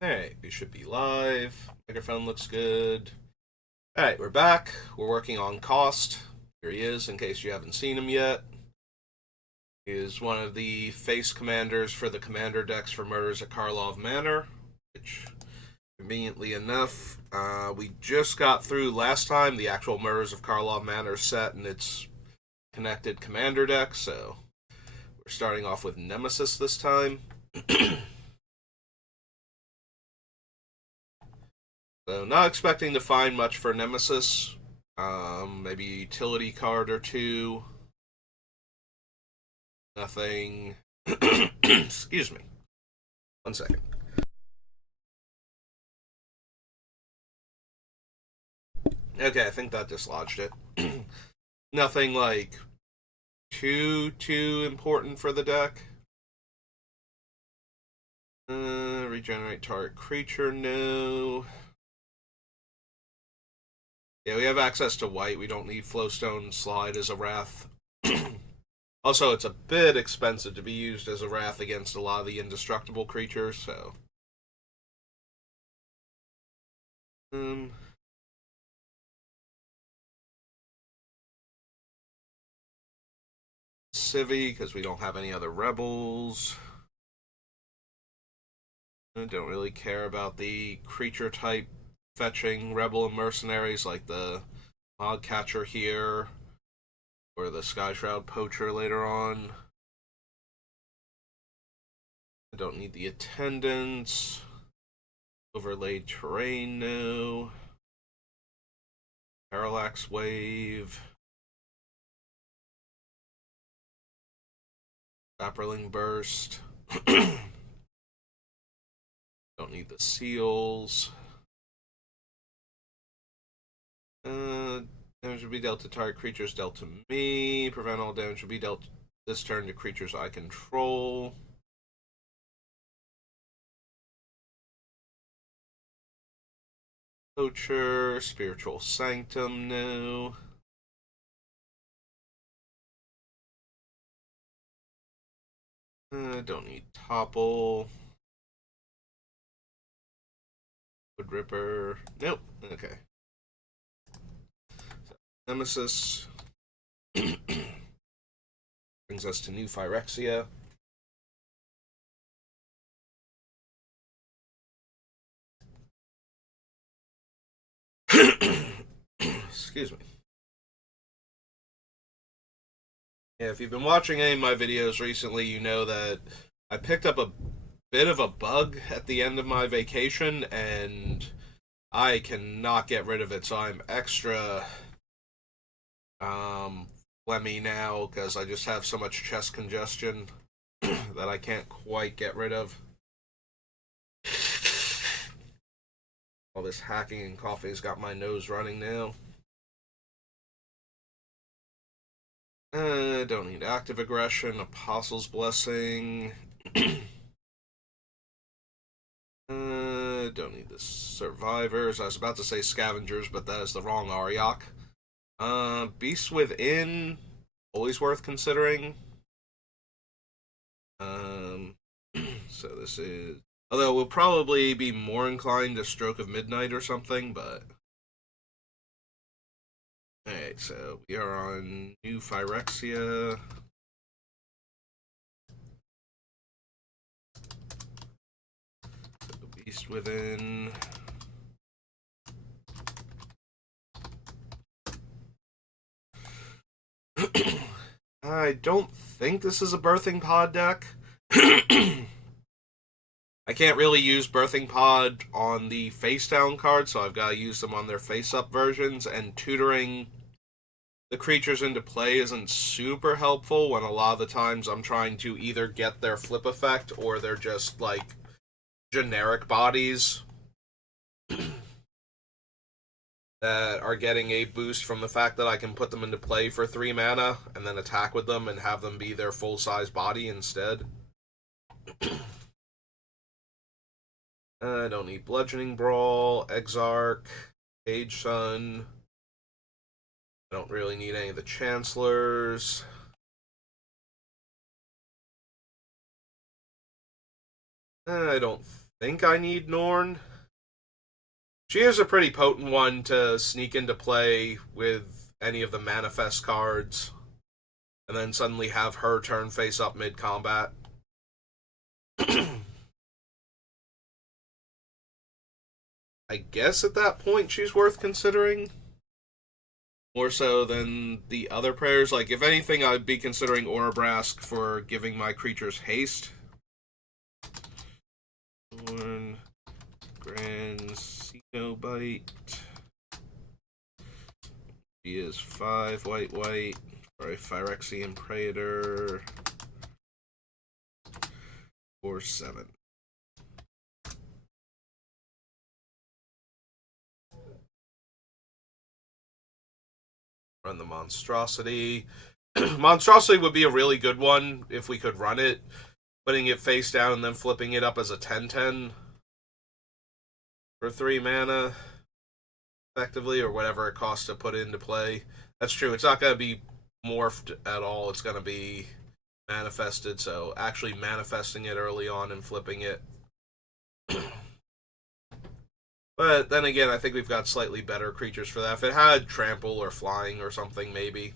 Alright, we should be live. Microphone looks good. Alright, we're back. We're working on Kaust. Here he is, in case you haven't seen him yet. He is one of the face commanders for the commander decks for Murders at Karlov Manor, which, conveniently enough, we just got through last time the actual Murders of Karlov Manor set and its connected commander deck, so we're starting off with Nemesis this time. So not expecting to find much for Nemesis. Maybe a utility card or two. Nothing. Excuse me. 1 second. Okay, I think that dislodged it. Nothing like too important for the deck. Regenerate target creature, no. Yeah, we have access to white. We don't need Flowstone Slide as a Wrath. Also, it's a bit expensive to be used as a Wrath against a lot of the indestructible creatures, so... Civvy, because we don't have any other rebels. I don't really care about the creature type fetching rebel and mercenaries like the Mogcatcher here or the Skyshroud Poacher later on. I don't need the attendants. Overlaid terrain, no. Parallax Wave. Sapperling Burst. Don't need the seals. Damage will be dealt to target creatures dealt to me. Prevent all damage will be dealt this turn to creatures I control. Poacher, Spiritual Sanctum, no. Don't need Topple. Wood Ripper, nope, okay. So, Nemesis brings us to New Phyrexia. Excuse me. Yeah, if you've been watching any of my videos recently, you know that I picked up a bit of a bug at the end of my vacation, and I cannot get rid of it, so I'm extra phlegmy now because I just have so much chest congestion that I can't quite get rid of. All this hacking and coughing's got my nose running now. Don't need active aggression, Apostle's Blessing. Don't need the survivors. I was about to say scavengers, but that is the wrong Ariok. Beast Within, always worth considering. So this is... Although we'll probably be more inclined to Stroke of Midnight or something, but... Alright, so we are on New Phyrexia. So Beast Within. I don't think this is a Birthing Pod deck. I can't really use Birthing Pod on the face down card, so I've got to use them on their face up versions, and tutoring the creatures into play isn't super helpful when a lot of the times I'm trying to either get their flip effect or they're just like generic bodies that are getting a boost from the fact that I can put them into play for 3 mana and then attack with them and have them be their full-size body instead. I don't need Bludgeoning Brawl, Exarch, Cage Sun. I don't really need any of the Chancellors. I don't think I need Norn. She is a pretty potent one to sneak into play with any of the manifest cards, and then suddenly have her turn face up mid combat. I guess at that point she's worth considering. More so than the other prayers. Like, if anything, I'd be considering Orabrask for giving my creatures haste. One Grand Cenobite. She is 5 white for a Phyrexian Praetor. 4/7. Run the Monstrosity. Monstrosity would be a really good one if we could run it. Putting it face down and then flipping it up as a 10/10 for 3 mana, effectively, or whatever it costs to put it into play. That's true. It's not going to be morphed at all. It's going to be manifested, so actually manifesting it early on and flipping it. But then again, I think we've got slightly better creatures for that. If it had trample or flying or something, maybe.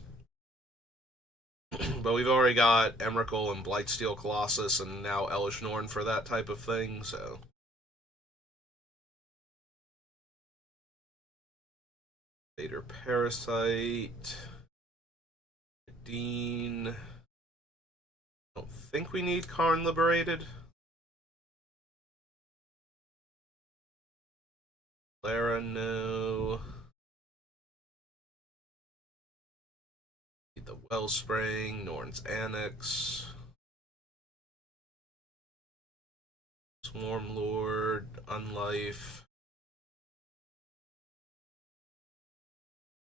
But we've already got Emrakul and Blightsteel Colossus and now Elesh Norn for that type of thing, so. Vader Parasite. Dean. I don't think we need Karn Liberated. Lara, no. Need the Wellspring, Norn's Annex. Swarm Lord, Unlife.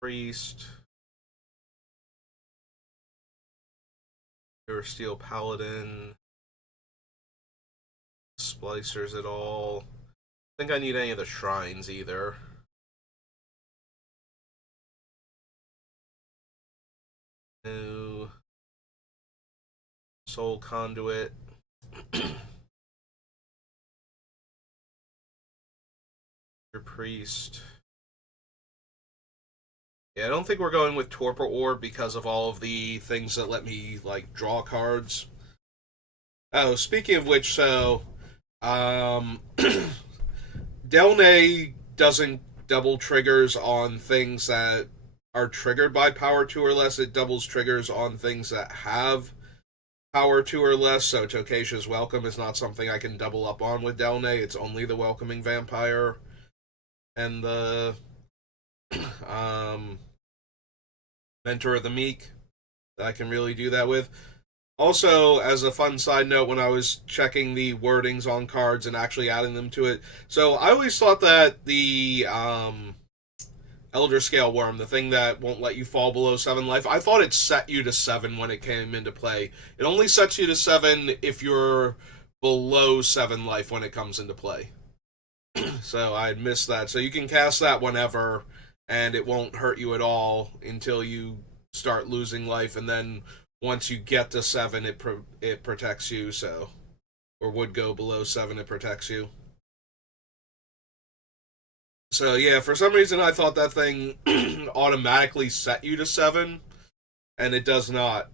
Priest. Pure Steel Paladin. Splicers at all. I think I need any of the shrines either. No. Soul Conduit. Your Priest. Yeah, I don't think we're going with Torpor Orb because of all of the things that let me, like, draw cards. Oh, speaking of which, so, Delnay doesn't double triggers on things that are triggered by power 2 or less. It doubles triggers on things that have power 2 or less, so Tokasha's Welcome is not something I can double up on with Delnay. It's only the Welcoming Vampire and the Mentor of the Meek that I can really do that with. Also, as a fun side note, when I was checking the wordings on cards and actually adding them to it, so I always thought that the Elder Scale Worm, the thing that won't let you fall below 7 life, I thought it set you to 7 when it came into play. It only sets you to 7 if you're below 7 life when it comes into play. So I had missed that. So you can cast that whenever, and it won't hurt you at all until you start losing life, and then once you get to 7, it protects you, so. Or would go below 7, it protects you. So yeah, for some reason I thought that thing automatically set you to 7, and it does not.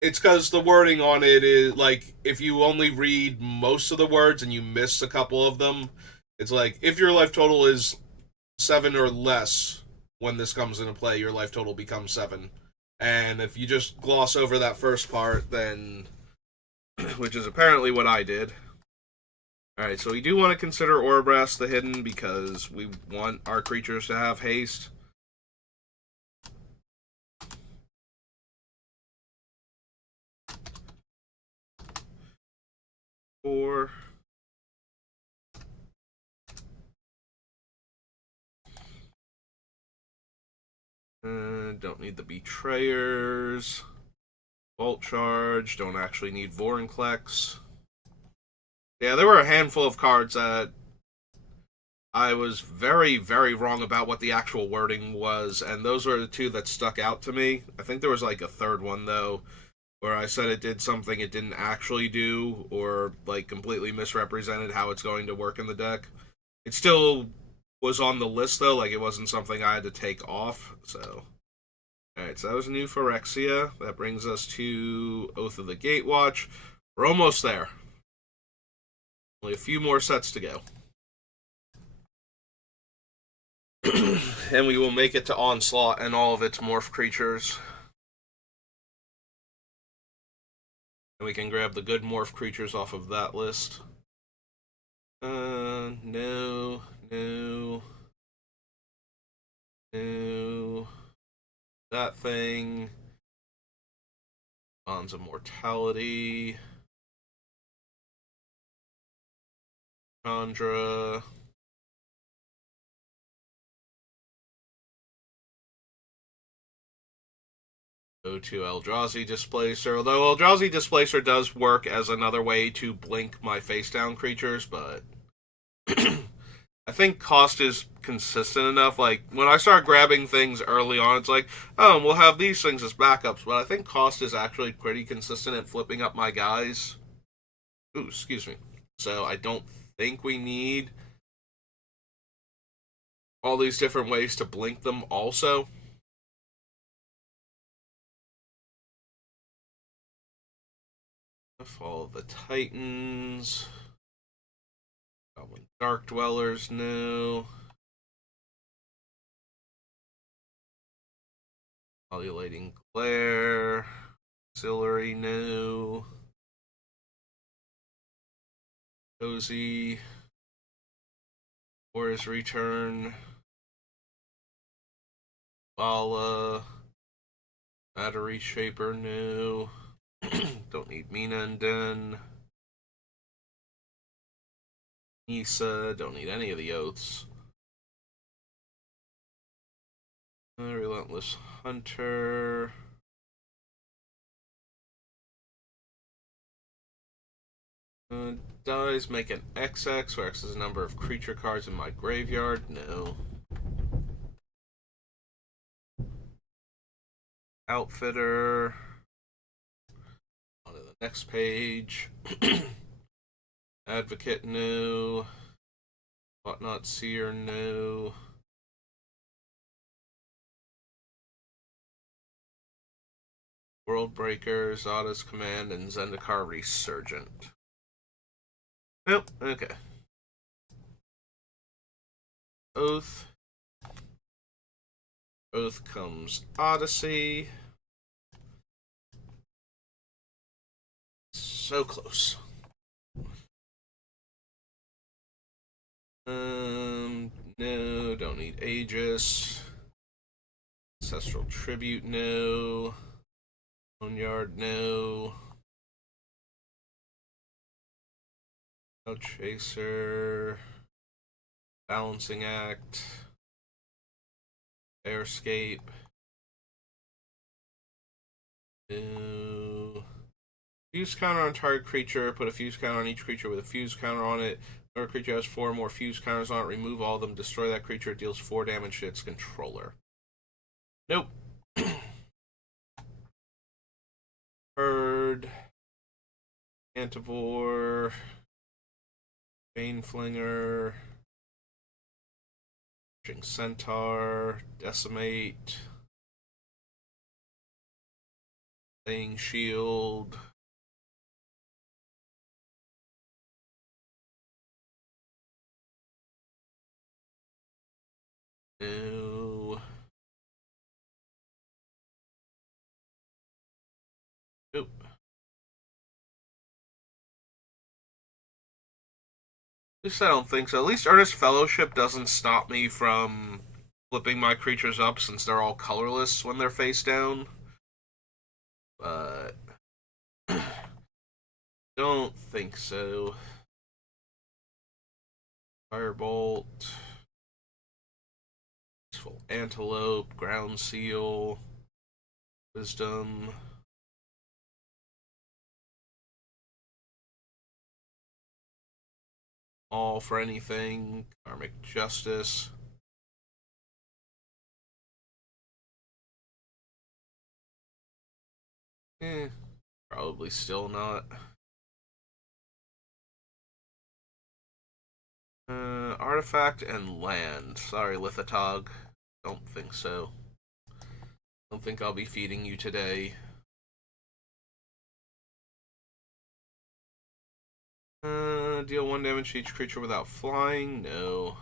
It's because the wording on it is, like, if you only read most of the words and you miss a couple of them, it's like, if your life total is 7 or less when this comes into play, your life total becomes 7. And if you just gloss over that first part, then, which is apparently what I did. Alright, so we do want to consider Orabrask the Hidden because we want our creatures to have haste. Four. Don't need the Betrayers. Bolt Charge. Don't actually need Vorinclex. Yeah, there were a handful of cards that I was very, very wrong about what the actual wording was, and those were the two that stuck out to me. I think there was like a third one, though, where I said it did something it didn't actually do, or like completely misrepresented how it's going to work in the deck. It still was on the list though, like it wasn't something I had to take off. So, alright, so that was new Phyrexia. That brings us to Oath of the Gatewatch. We're almost there. Only a few more sets to go. And we will make it to Onslaught and all of its morph creatures. And we can grab the good morph creatures off of that list. No. That thing. Bonds of Mortality. Chandra. Go to Eldrazi Displacer. Although Eldrazi Displacer does work as another way to blink my face down creatures, but I think cost is consistent enough. Like, when I start grabbing things early on, it's like, oh, we'll have these things as backups. But I think cost is actually pretty consistent at flipping up my guys. Ooh, excuse me. So I don't think we need all these different ways to blink them also. Follow the Titans. Goblin Dark Dwellers, no. Populating Glare. Auxiliary, no. Cozy. Warrior's Return. Vala. Battery Shaper, no. Don't need Mina and Den. Nisa, don't need any of the oaths. Relentless Hunter. Dies make an XX, where X is the number of creature cards in my graveyard. No. Outfitter. On to the next page. Advocate, no. Whatnot Seer, no. World Breaker, Zada's Command, and Zendikar Resurgent. Nope, okay. Oath. Oath comes Odyssey. So close. No, don't need Aegis. Ancestral Tribute, no. Boneyard, no. No Chaser. Balancing Act. Airscape. No. Fuse counter on target creature. Put a fuse counter on each creature with a fuse counter on it. Whenever a creature has 4 or more fuse counters on it, remove all of them. Destroy that creature. It deals 4 damage to its controller. Nope. Bird. Antivore. Baneflinger. Centaur. Decimate. Laying Shield. No. Nope. At least I don't think so. At least Earnest Fellowship doesn't stop me from flipping my creatures up since they're all colorless when they're face down. But don't think so. Firebolt. Peaceful Antelope. Ground Seal. Wisdom. All for anything. Karmic Justice. Probably still not. Artifact and land. Sorry, Lithotog. Don't think so. Don't think I'll be feeding you today. Deal 1 damage to each creature without flying? No.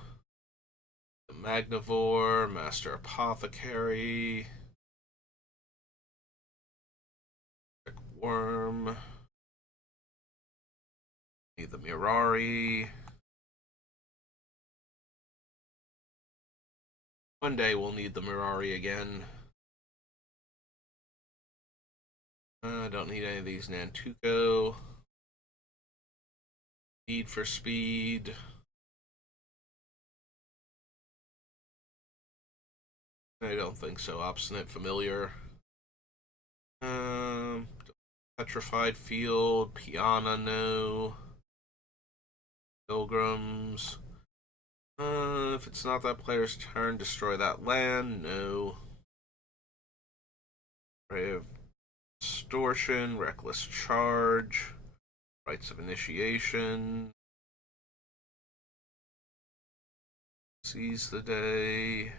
The Magnivore, Master Apothecary, Worm, need the Mirari. One day we'll need the Mirari again. Don't need any of these Nantuko. Need for speed. I don't think so. Obstinate Familiar. Petrified Field. Piana, no. Pilgrims. If it's not that player's turn, destroy that land. No. Ray of Distortion. Reckless Charge. Rites of Initiation. Seize the Day.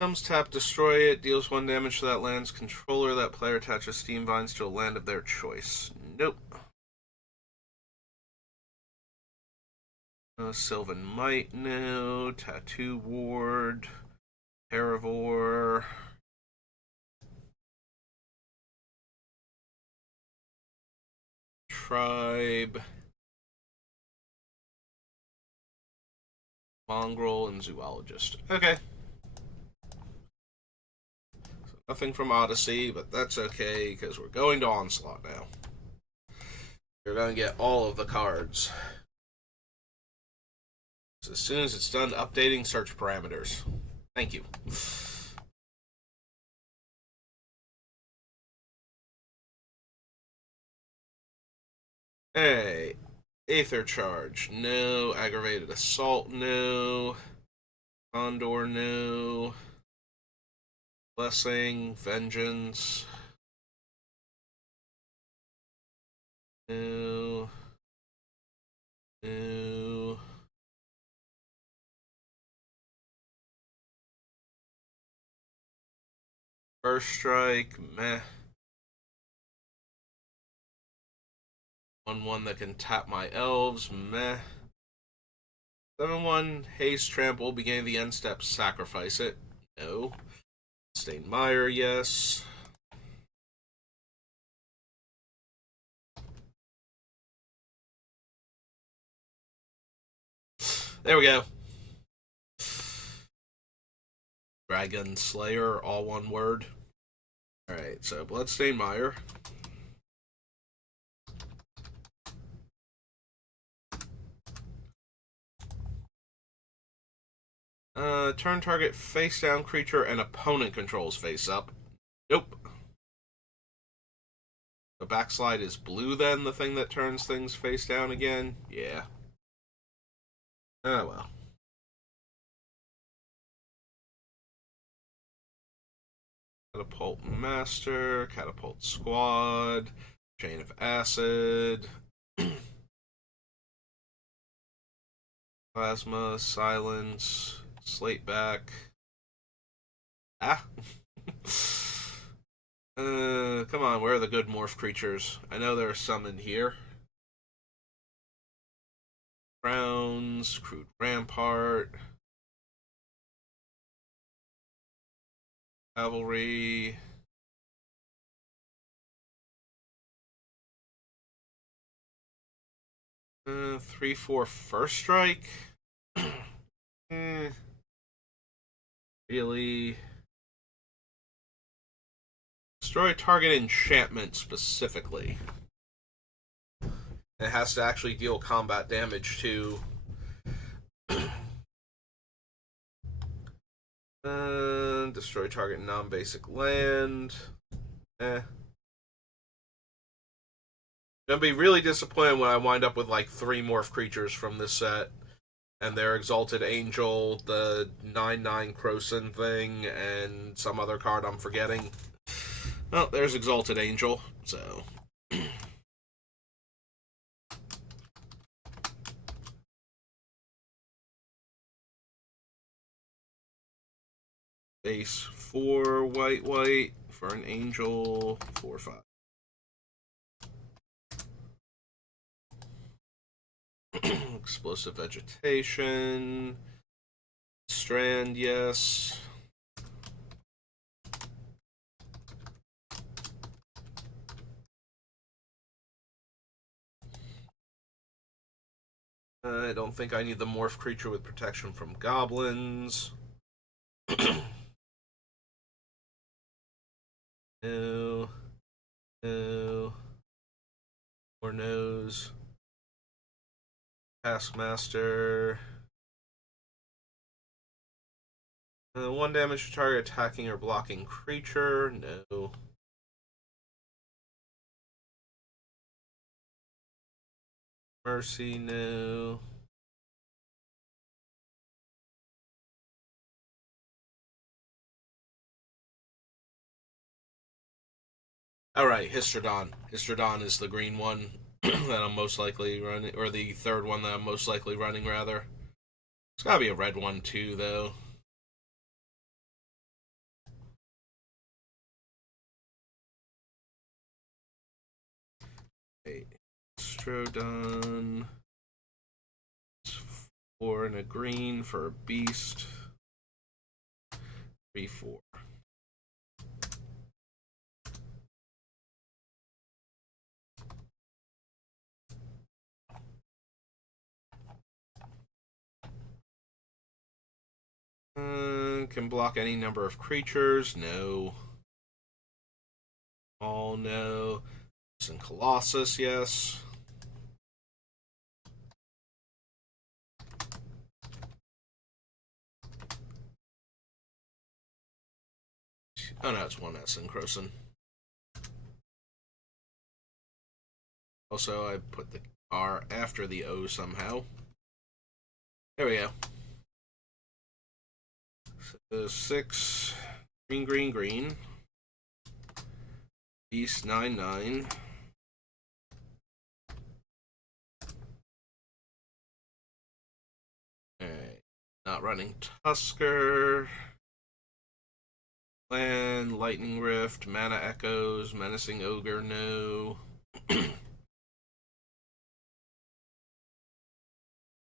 Comes tap, destroy it, deals 1 damage to that land's controller. That player attaches Steam Vines to a land of their choice. Nope. Sylvan Might, no. Tattoo Ward. Paravore. Tribe. Mongrel and Zoologist. Okay. So nothing from Odyssey, but that's okay, because we're going to Onslaught now. You're going to get all of the cards. So as soon as it's done updating search parameters. Thank you. Hey, Aether Charge, no. Aggravated Assault, no. Condor, no. Blessing, Vengeance, no. No. First Strike, meh. 1/1 that can tap my elves, meh. 7/1 Haste Trample, beginning of the end step, sacrifice it. No. Stainmire, yes. There we go. Dragon Slayer, all one word. Alright, so Bloodstained Mire. Turn target face down creature and opponent controls face up. Nope. The backslide is blue then, the thing that turns things face down again? Yeah. Oh well. Catapult Master, Catapult Squad, Chain of Acid, Plasma, Silence, Slate Back. Ah! Come on, where are the good morph creatures? I know there are some in here. Crowns, Crude Rampart, Cavalry. Uh, 3/4 First Strike. Really? Destroy target enchantment specifically. It has to actually deal combat damage to. Destroy target non-basic land. Eh. Gonna be really disappointed when I wind up with like 3 morph creatures from this set. And their Exalted Angel, the 9/9 Croson thing, and some other card I'm forgetting. Well, there's Exalted Angel, so. Base 4 white for an angel, 4/5. Explosive Vegetation. Strand, yes. I don't think I need the morph creature with protection from goblins. No. No. Or nose. Taskmaster. 1 damage to target attacking or blocking creature. No. Mercy, no. Alright, Histrodon. Histrodon is the green one that I'm most likely running, or the third one that I'm most likely running, rather. It's gotta be a red one, too, though. Histrodon. 4 and a green for a beast. 3/4. Can block any number of creatures. No. All no. And Colossus, yes. Oh no, it's 1S in Croson. Also, I put the R after the O somehow. There we go. So 6 green, green, green. Beast 9/9. Alright. Not running Tusker. Land, Lightning Rift, Mana Echoes, Menacing Ogre, no.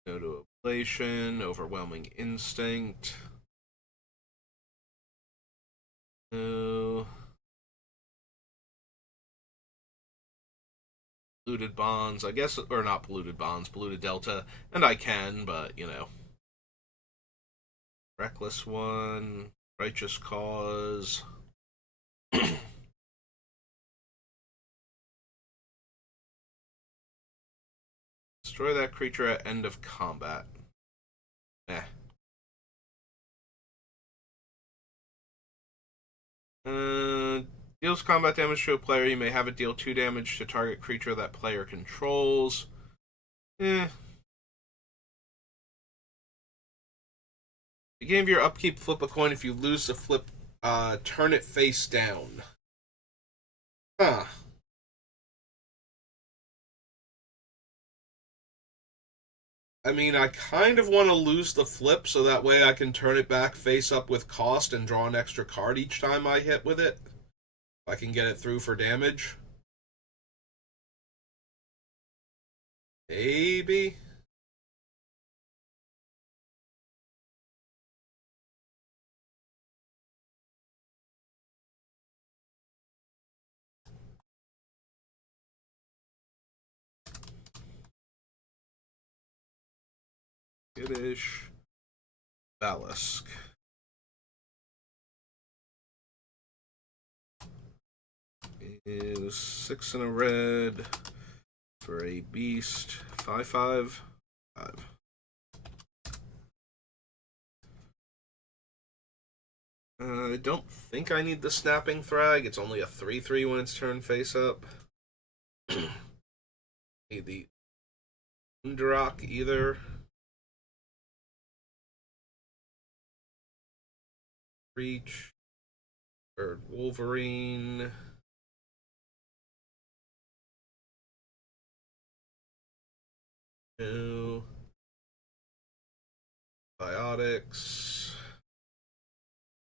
No to Ablation, Overwhelming Instinct. No. Polluted Bonds, I guess, or not Polluted Bonds, Polluted Delta, and I can, but, you know. Reckless one, Righteous Cause. Destroy that creature at end of combat. Eh. Deals combat damage to a player. You may have it deal 2 damage to target creature that player controls. Eh. Beginning of your upkeep, flip a coin. If you lose the flip, turn it face down. Huh. I mean, I kind of want to lose the flip so that way I can turn it back face up with cost and draw an extra card each time I hit with it. If I can get it through for damage. Maybe. Goodish. Balisk. Is 6 and a red for a beast. 5/5. 5. I don't think I need the Snapping Thrag. It's only a 3/3 when it's turned face up. Need the Undrock either. Reach. Or Wolverine. No. Biotics.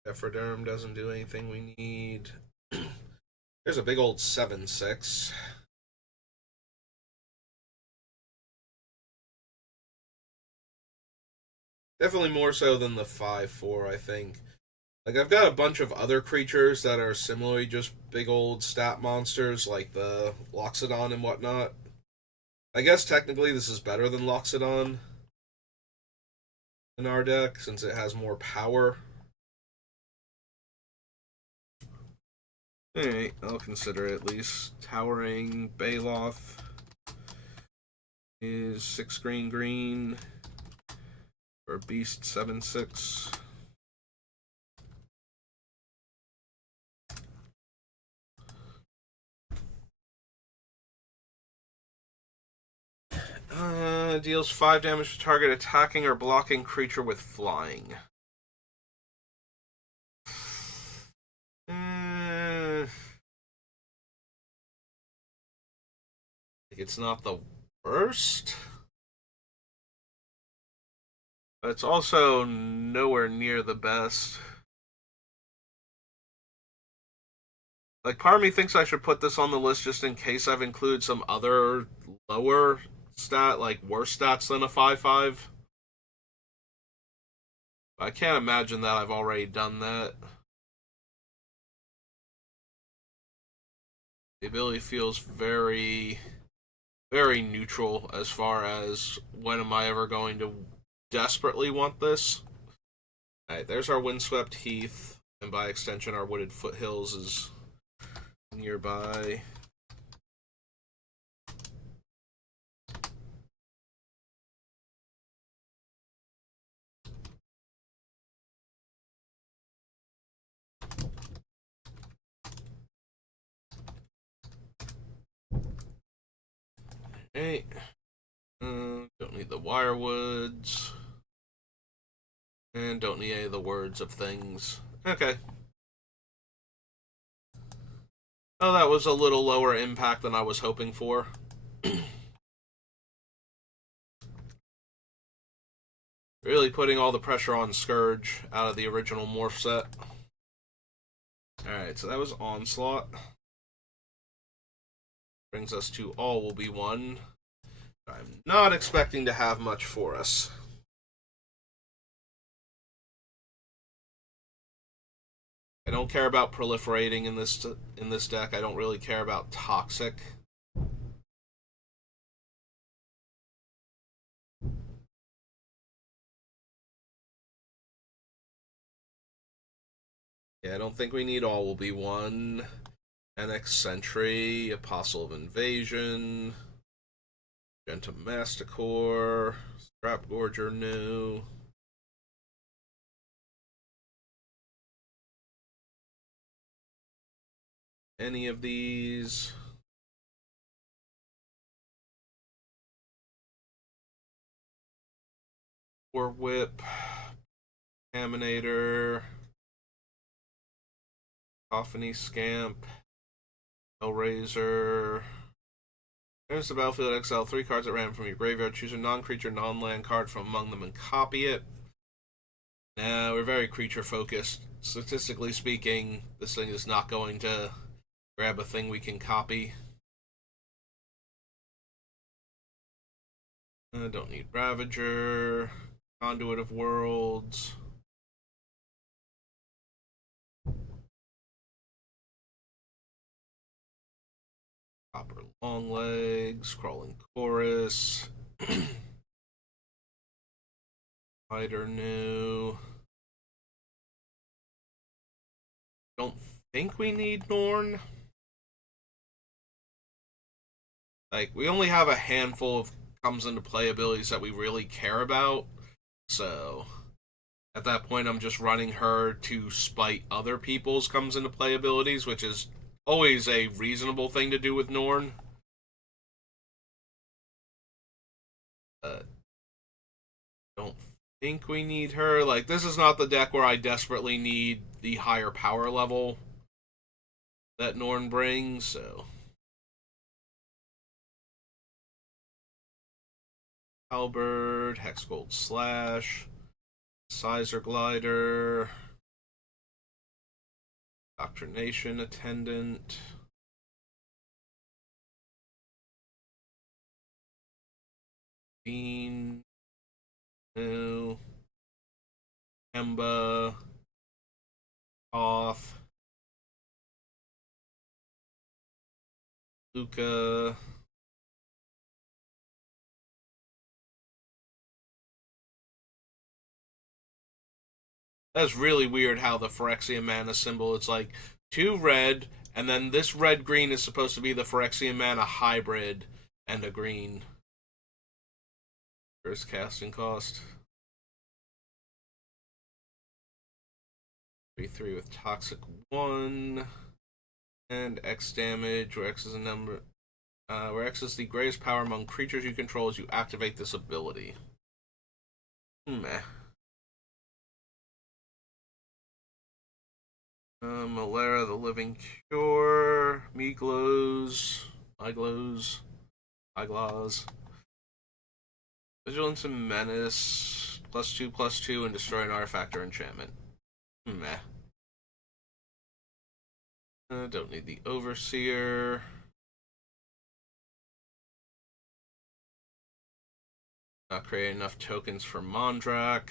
Ephiderm doesn't do anything we need. There's a big old 7/6. Definitely more so than the 5/4, I think. Like, I've got a bunch of other creatures that are similarly just big old stat monsters, like the Loxodon and whatnot. I guess technically this is better than Loxodon in our deck, since it has more power. Alright, I'll consider it at least. Towering Baloth is 6 green green for Beast 7/6. Deals 5 damage to target attacking or blocking creature with flying. It's not the worst, but it's also nowhere near the best. Like, part of me thinks I should put this on the list just in case I've included some other lower stat, like worse stats than a 5/5. I can't imagine that I've already done that. The ability feels very, very neutral as far as when am I ever going to desperately want this. Alright, there's our windswept heath, and by extension our wooded foothills is nearby. Alright. Don't need the wirewoods. And don't need any of the words of things. Okay. Oh, that was a little lower impact than I was hoping for. Really putting all the pressure on Scourge out of the original morph set. Alright, so that was Onslaught. Brings us to All Will Be One. I'm not expecting to have much for us. I don't care about proliferating in this deck. I don't really care about toxic. Yeah, I don't think we need All Will Be One. NX Sentry, Apostle of Invasion, Gentamasticore, Strapgorger new. Any of these. War Whip, Aminator, Coffany Scamp, Hellraiser. Enters the battlefield, exile 3 cards at random from your graveyard. Choose a non-creature, non-land card from among them and copy it. Nah, we're very creature-focused. Statistically speaking, this thing is not going to grab a thing we can copy. Don't need Ravager. Conduit of Worlds. Copper Longlegs, Crawling Chorus, Fighter New. Don't think we need Norn. Like, we only have a handful of comes into play abilities that we really care about, so at that point I'm just running her to spite other people's comes into play abilities, which is always a reasonable thing to do with Norn. think we need her. Like, this is not the deck where I desperately need the higher power level that Norn brings, so. Halberd, Hexgold Slash, Sizer Glider, Doctrination Attendant, Bean, no, Emba, Off, Luca. That's really weird how the Phyrexian mana symbol, it's like 2 red, and then this red green is supposed to be the Phyrexian mana hybrid and a green. First casting cost. 3/3 with Toxic 1. And X damage, where X is a number. Where X is the greatest power among creatures you control as you activate this ability. Meh. Malera, the Living Cure. Me glows. I glows. I glows. Vigilance and Menace. +2/+2 and destroy an artifact or enchantment. Meh. Don't need the Overseer. Not create enough tokens for Mondrak.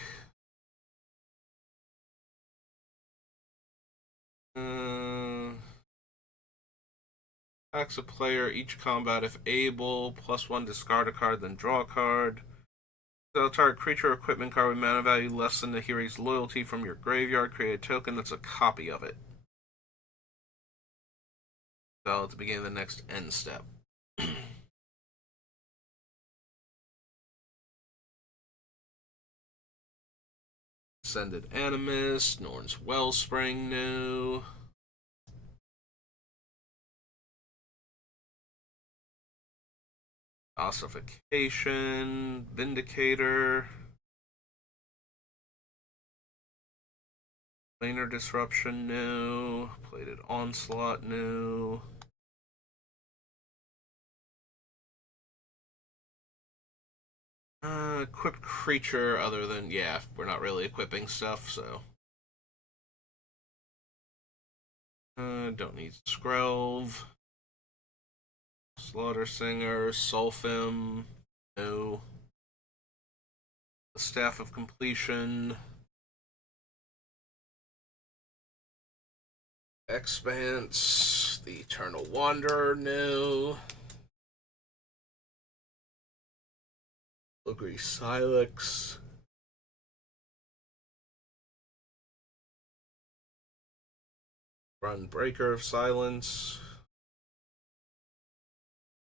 Attacks a player each combat if able. +1 discard a card, then draw a card. Exile target creature or equipment card with mana value less than the hero's loyalty from your graveyard. Create a token that's a copy of it. Exile at the beginning of the next end step. Ascended Animist, Norn's Wellspring new. Ossification, Vindicator. Planar Disruption new. Plated Onslaught new. Equipped creature other than, yeah, we're not really equipping stuff, so. Don't need Skrelv. Slaughter Singer, Sulfim, no. The Staff of Completion. Expanse, the Eternal Wanderer, no. Logri Silex. Run Breaker of Silence.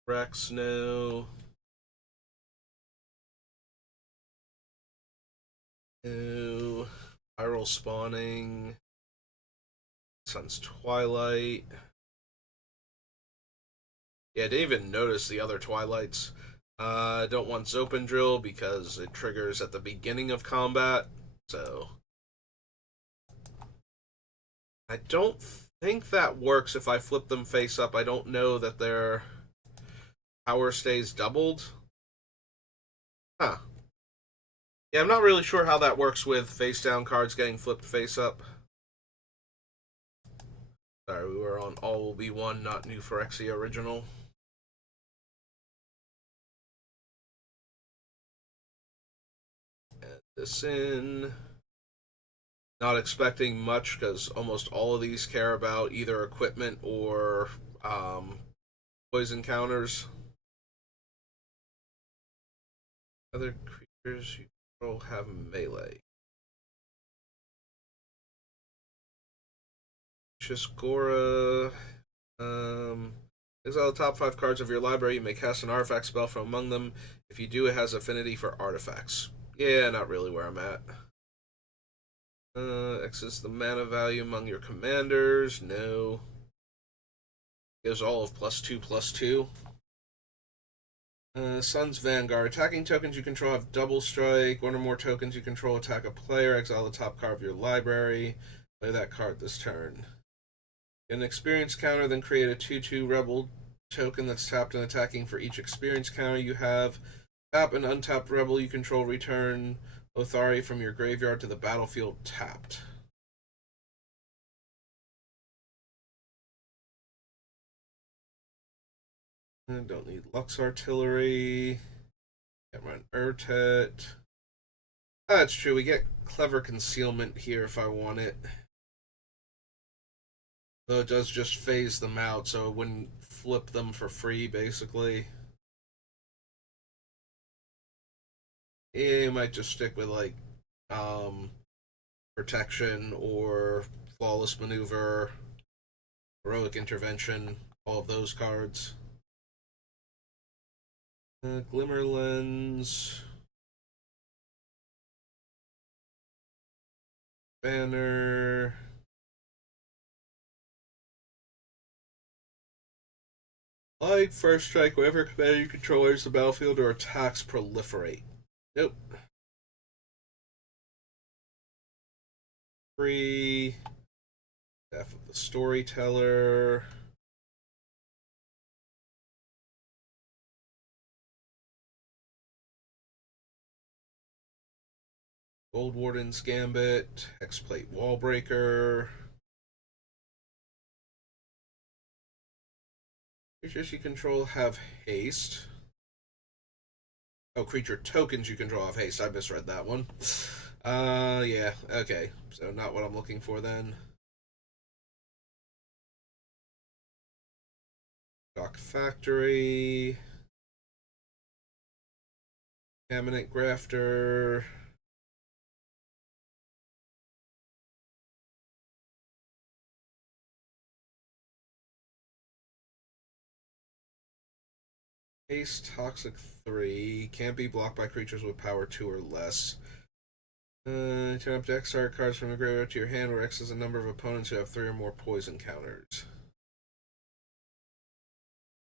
Rex, no. No. Viral Spawning. Sun's Twilight. Yeah, I didn't even notice the other Twilights. I don't want Zopen Drill because it triggers at the beginning of combat, so. I don't think that works if I flip them face up. I don't know that their power stays doubled. Huh. Yeah, I'm not really sure how that works with face down cards getting flipped face up. Sorry, we were on All Will Be One, not New Phyrexia Original. Add this in. Not expecting much because almost all of these care about either equipment or poison counters. Other creatures you control have melee. Chiskora. Exile the top 5 cards of your library. You may cast an artifact spell from among them. If you do, it has affinity for artifacts. Yeah, not really where I'm at. Access the mana value among your commanders. No. Gives all of +2/+2. Sun's Vanguard. Attacking tokens you control have double strike. One or more tokens you control attack a player. Exile the top card of your library. Play that card this turn. Get an experience counter, then create a 2/2 Rebel token that's tapped and attacking for each experience counter you have. Tap an untapped Rebel you control. Return Lothari from your graveyard to the battlefield tapped. And don't need Lux Artillery. Can't run Urtet. That's true. We get Clever Concealment here if I want it. Though it does just phase them out, so it wouldn't flip them for free, basically. Yeah, you might just stick with, like, Protection or Flawless Maneuver, Heroic Intervention, all of those cards. Glimmer Lens. Banner. Like first strike, whenever commander you control enters the battlefield or attacks proliferate. Nope. Free. Death of the Storyteller. Gold Warden's Gambit. Hexplate Wallbreaker. Creatures you control have haste. Oh, creature tokens you control have haste. I misread that one. Yeah, okay. So not what I'm looking for then. Dock Factory. Eminent Grafter. Haste Toxic 3. Can't be blocked by creatures with power 2 or less. Turn up to X cards from the graveyard to your hand, where X is the number of opponents who have 3 or more poison counters.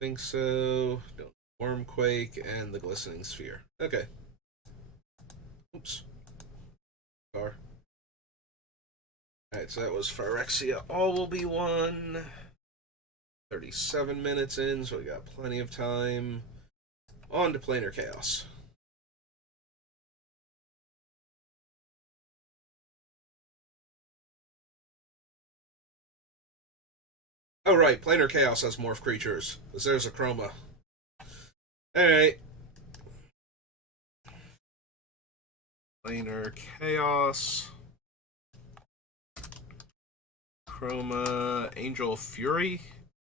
Think so. Don't. Wormquake and the Glistening Sphere. Okay. Oops. Star. Alright, so that was Phyrexia. All will be one. 37 minutes in, so we got plenty of time. On to Planar Chaos. Oh, right. Planar Chaos has morph creatures. Because there's a Chroma. Alright. Planar Chaos. Chroma. Angel Fury.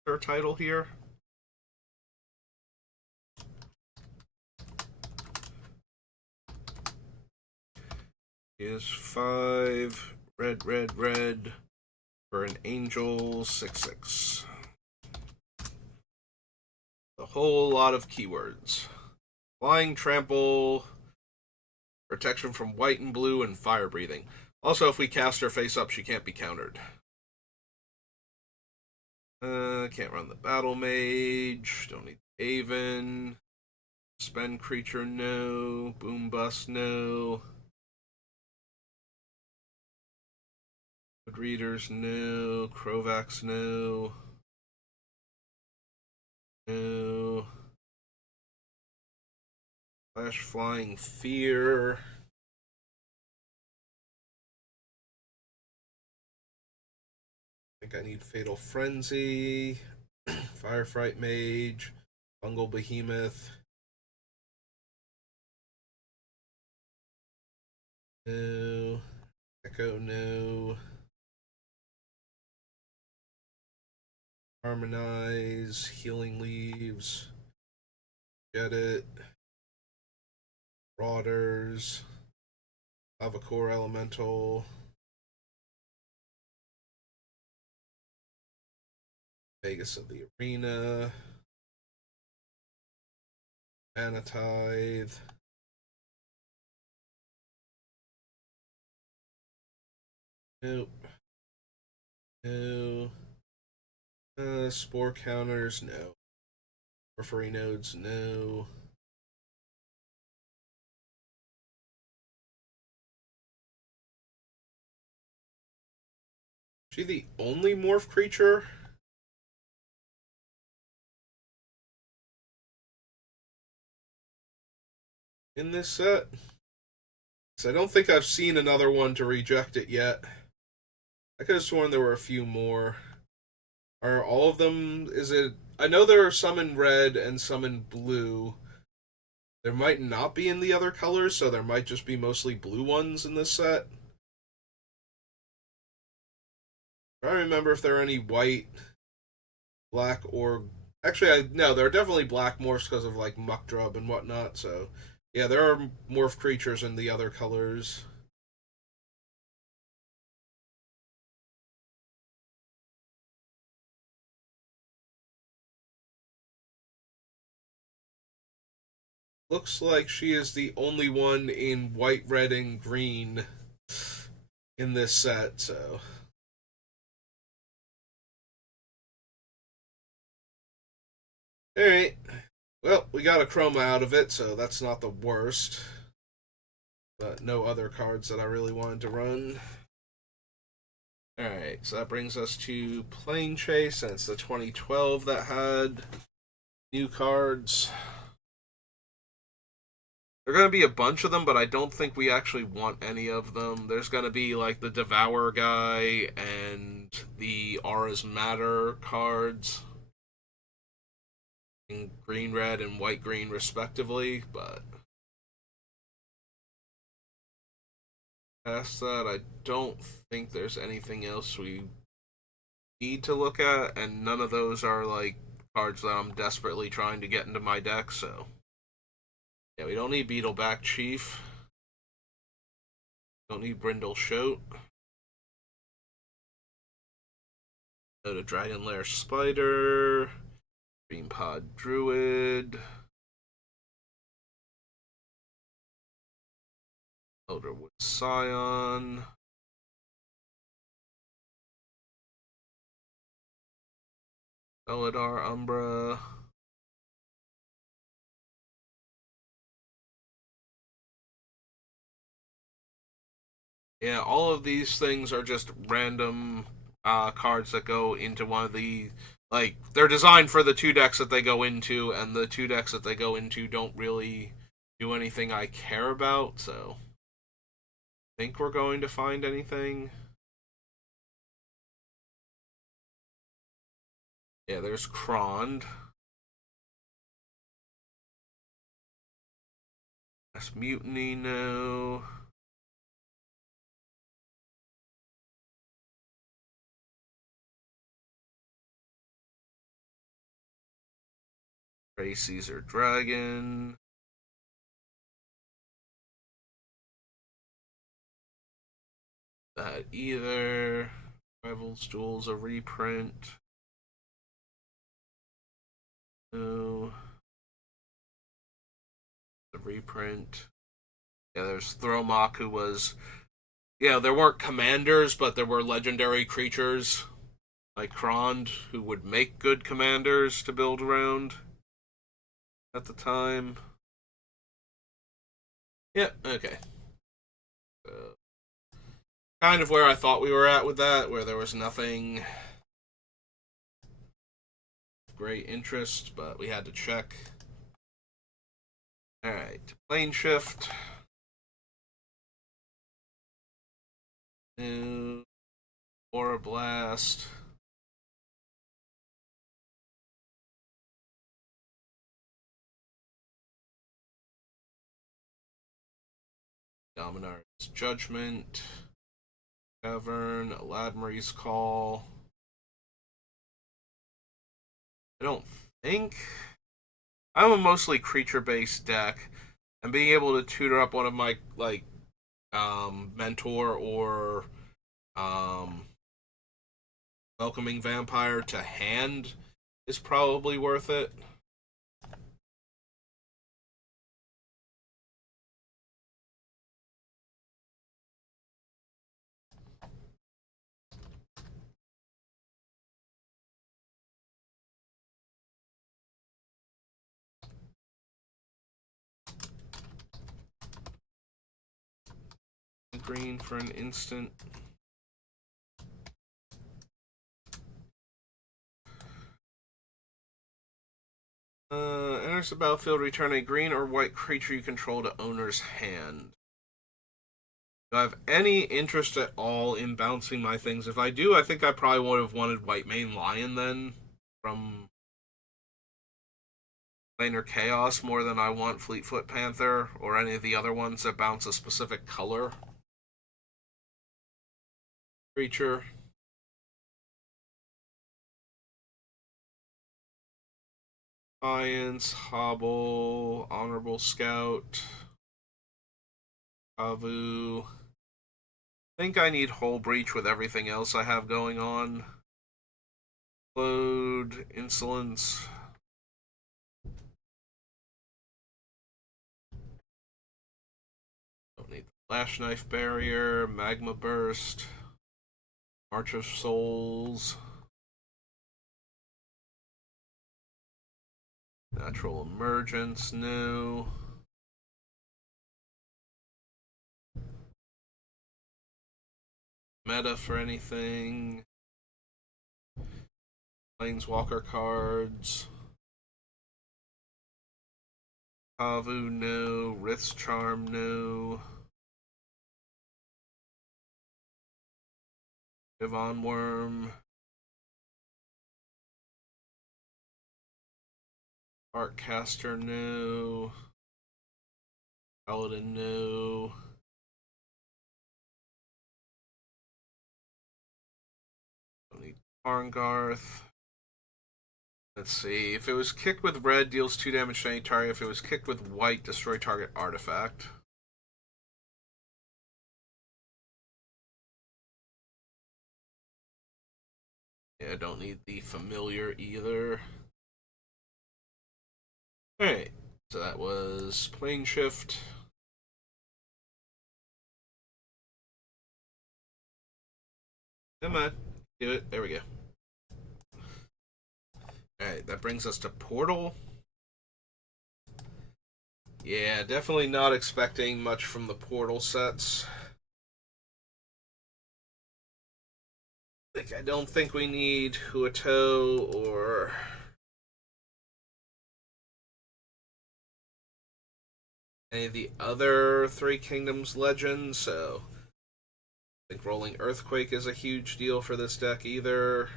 Their title here. Is 5 red, red, red for an Angel 6/6. A whole lot of keywords. Flying, Trample, protection from white and blue, and fire breathing. Also, if we cast her face up, she can't be countered. Can't run the Battle Mage. Don't need Haven. Spend creature, no. Boom Bust, no. Good Readers, no. Krovax, no. No. Flash Flying Fear. I think I need Fatal Frenzy. Firefright Mage. Fungal Behemoth. No. Echo, no. Harmonize. Healing Leaves. Get it. Marauders. Lava Core Elemental. Vegas of the Arena. Mana Tithe. Nope. No. Spore counters, no. Periphery nodes, no. Is she the only morph creature in this set? So I don't think I've seen another one to reject it yet. I could have sworn there were a few more. Are all of them? Is it? I know there are some in red and some in blue. There might not be in the other colors, so there might just be mostly blue ones in this set. I don't remember if there are any white, black, or actually, no, there are definitely black morphs because of like Muckdrub and whatnot. So, yeah, there are morph creatures in the other colors. Looks like she is the only one in white, red, and green in this set. So, all right. Well, we got a chroma out of it, so that's not the worst. But no other cards that I really wanted to run. Alright, so that brings us to Plane Chase, and it's the 2012 that had new cards. There are going to be a bunch of them, but I don't think we actually want any of them. There's going to be like the Devour guy and the Auras Matter cards in green, red, and white, green, respectively, but past that, I don't think there's anything else we need to look at, and none of those are like cards that I'm desperately trying to get into my deck, so yeah, we don't need Beetleback Chief. Don't need Brindle Shoat. Go to Dragon Lair Spider. Dream Pod Druid. Elderwood Scion. Eladar Umbra. Yeah, all of these things are just random cards that go into one of the like they're designed for the two decks that they go into, and the two decks that they go into don't really do anything I care about. So, I think we're going to find anything. Yeah, there's Krond. That's Mutiny, no. Grey Caesar Dragon. That either. Rivals Duels a reprint. No. The reprint. Yeah, there's Thromok, who was. Yeah, there weren't commanders, but there were legendary creatures like Krond who would make good commanders to build around at the time. Yeah, okay. Kind of where I thought we were at with that, where there was nothing of great interest, but we had to check. Alright, Plane Shift. New Aura Blast. Dominar's Judgment. Cavern. Aladmary's Call. I don't think. I'm a mostly creature-based deck, and being able to tutor up one of my like mentor or um, welcoming vampire to hand is probably worth it. Green for an instant. enters the battlefield, return a green or white creature you control to owner's hand. Do I have any interest at all in bouncing my things? If I do, I think I probably would have wanted White Mane Lion then from Planar Chaos more than I want Fleetfoot Panther or any of the other ones that bounce a specific color creature. Science, Hobble, Honorable Scout, Kavu. I think I need Hull Breach with everything else I have going on. Glade, Insolence. Don't need the Flash Knife Barrier, Magma Burst, March of Souls, Natural Emergence, no. Meta for anything. Planeswalker cards. Kavu, no. Rith's Charm, no. Yvonne Worm. Artcaster, no. Paladin, no. Don't need Tarngarth. Let's see. If it was kicked with red, deals 2 damage to any target. If it was kicked with white, destroy target artifact. Yeah, I don't need the familiar either. Alright, so that was Plane Shift. Come on, do it. There we go. Alright, that brings us to Portal. Yeah, definitely not expecting much from the Portal sets. Like, I don't think we need Huato or any of the other Three Kingdoms legends, so I think Rolling Earthquake is a huge deal for this deck either.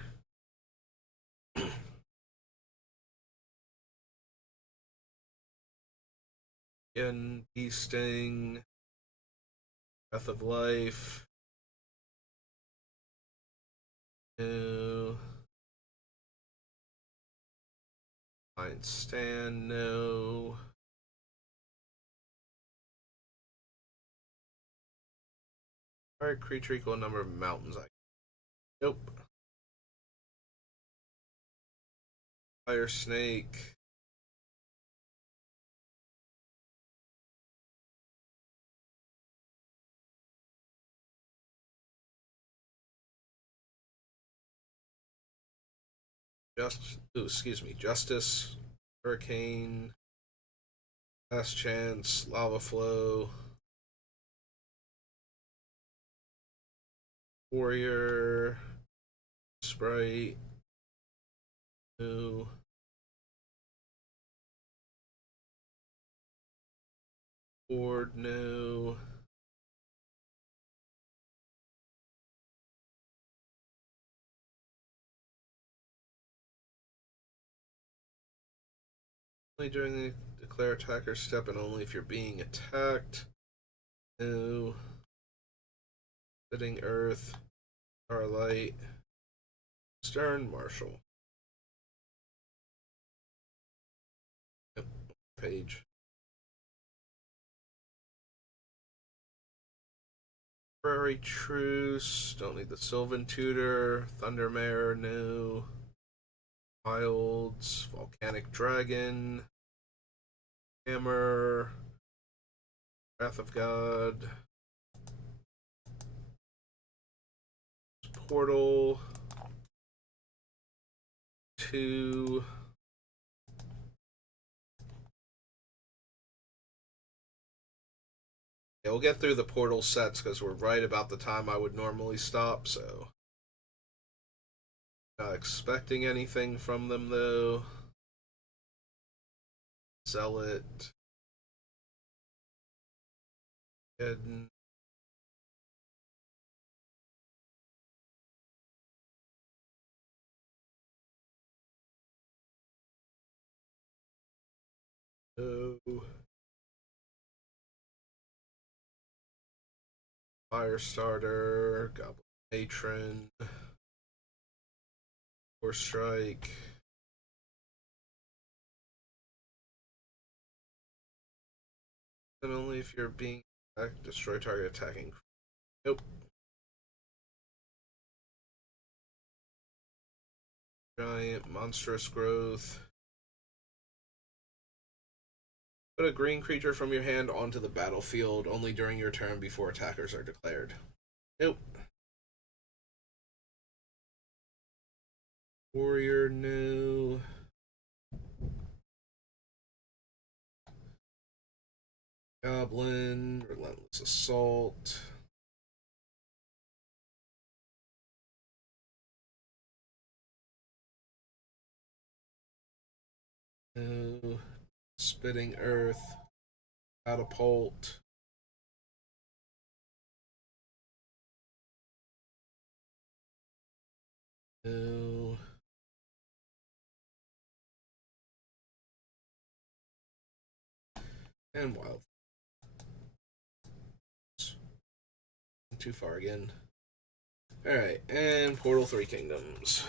Again, Beasting, Breath of Life. No. Fine Stand, no. Target creature equal number of mountains. Nope. Fire Snake. Excuse me. Justice. Hurricane. Last Chance. Lava Flow. Warrior. Sprite. No. Board, no. Only during the declare attacker step and only if you're being attacked. No. Setting Earth. Starlight. Stern Marshal. Yep. Page. Temporary Truce. Don't need the Sylvan Tutor. Thundermare, no. Wilds. Volcanic Dragon. Hammer. Wrath of God. Portal. 2. Yeah, we'll get through the Portal sets because we're right about the time I would normally stop, so. Not expecting anything from them, though. Sell it. And no. Firestarter, Goblin Matron, Force Strike. And only if you're being attacked, destroy target attacking. Nope. Giant, monstrous growth. Put a green creature from your hand onto the battlefield only during your turn before attackers are declared. Nope. Warrior, no. Goblin, Relentless Assault. No. Spitting Earth. Catapult. No. And Wild. Too far again. Alright, and Portal 3 Kingdoms.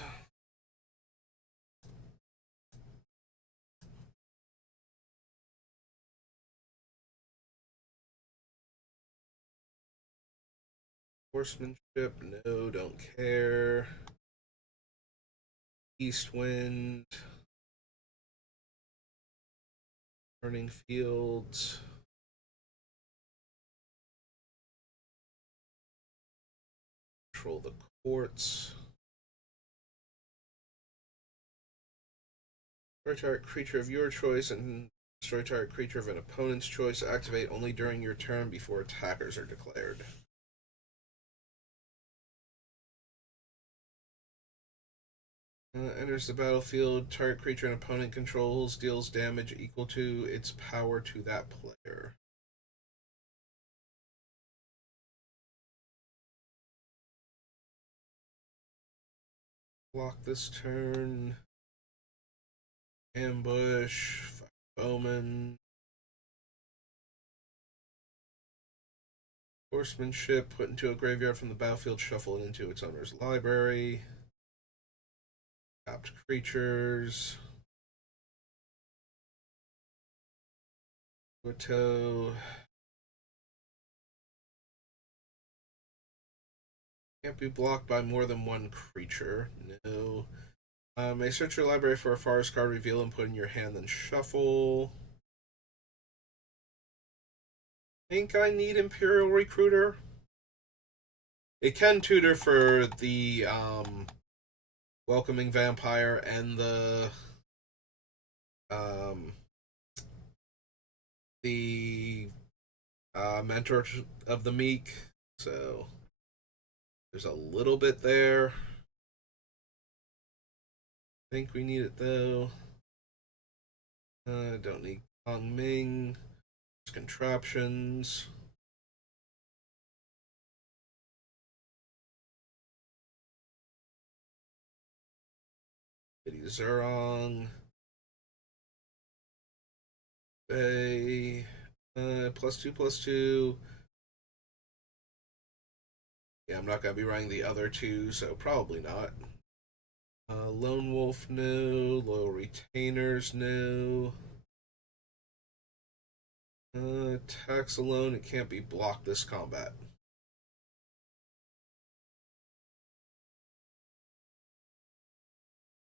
Horsemanship, no, don't care. East Wind. Burning Fields. Control the courts. Destroy target creature of your choice and destroy target creature of an opponent's choice. Activate only during your turn before attackers are declared. Enters the battlefield. Target creature an opponent controls deals damage equal to its power to that player. Block this turn. Ambush. Bowman. Horsemanship. Put into a graveyard from the battlefield. Shuffle it into its owner's library. Tapped creatures. Guto. Can't be blocked by more than one creature. No. May search your library for a forest card, reveal and put in your hand, then shuffle. Think I need Imperial Recruiter. It can tutor for the Welcoming Vampire and um, the Mentor of the Meek. So there's a little bit there. I think we need it though. Don't need Kong Ming. Contraptions. Kitty Zerong. Bay. +2/+2. Yeah, I'm not going to be running the other two, so probably not. Lone Wolf, no. Loyal Retainers, no. Tax alone, it can't be blocked this combat.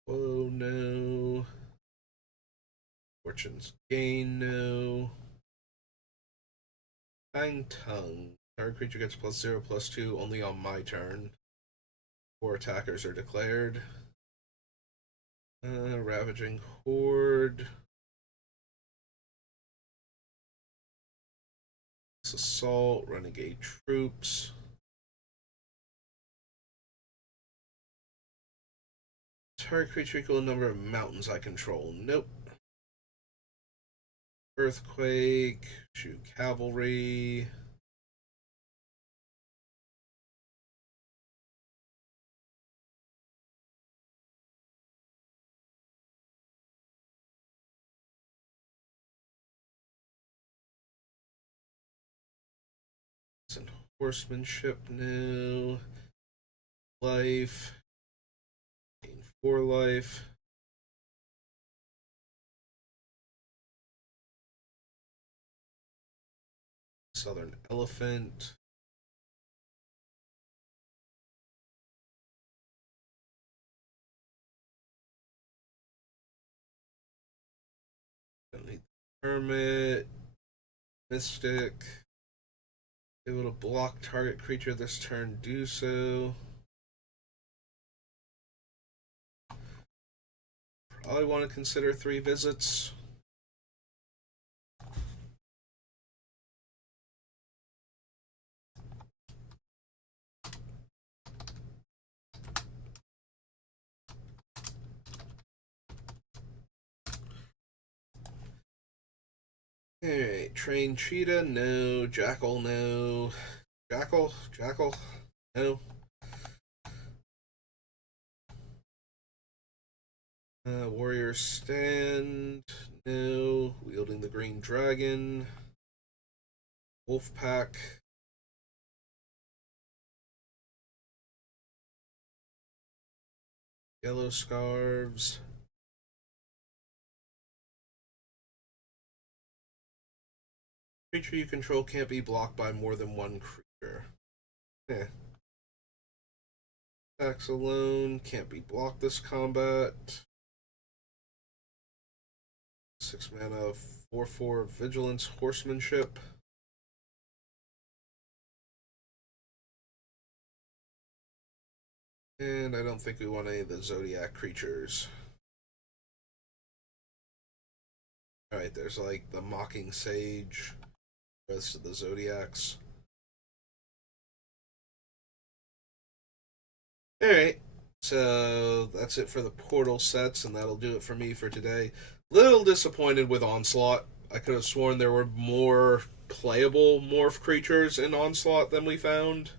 Whoa, no. Fortune's Gain, no. Fang Tongue. Target creature gets +0/+2 only on my turn. 4 attackers are declared. Ravaging Horde. Assault, Renegade Troops. Target creature equal to number of mountains I control. Nope. Earthquake, shoot Cavalry. And Horsemanship, no. Life. Gain 4 life. Southern Elephant. Don't need the Hermit. Mystic. Able to block target creature this turn, do so. Probably want to consider 3 visits. Alright, Train Cheetah, no. Jackal, no. Jackal, no. Warrior Stand, no. Wielding the Green Dragon. Wolfpack. Yellow Scarves. Creature you control can't be blocked by more than 1 creature. Yeah. Attacks alone can't be blocked this combat. 6 mana, 4/4 Vigilance, Horsemanship. And I don't think we want any of the Zodiac creatures. Alright, there's like the Mocking Sage, rest of the Zodiacs. Alright, so that's it for the Portal sets, and that'll do it for me for today. Little disappointed with Onslaught. I could have sworn there were more playable morph creatures in Onslaught than we found.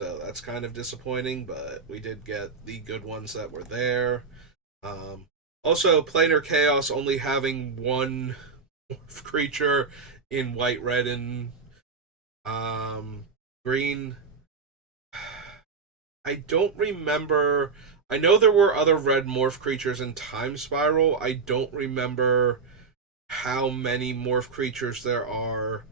So that's kind of disappointing, but we did get the good ones that were there. Also, Planar Chaos only having 1 morph creature in white, red, and green. I don't remember. I know there were other red morph creatures in Time Spiral. I don't remember how many morph creatures there are,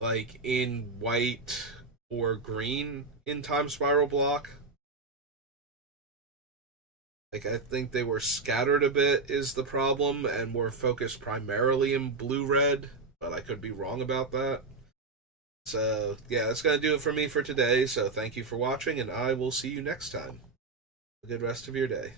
like in white or green in Time Spiral block. Like, I think they were scattered a bit, is the problem, and were focused primarily in blue red, but I could be wrong about that. So, yeah, that's going to do it for me for today. So, thank you for watching, and I will see you next time. Have a good rest of your day.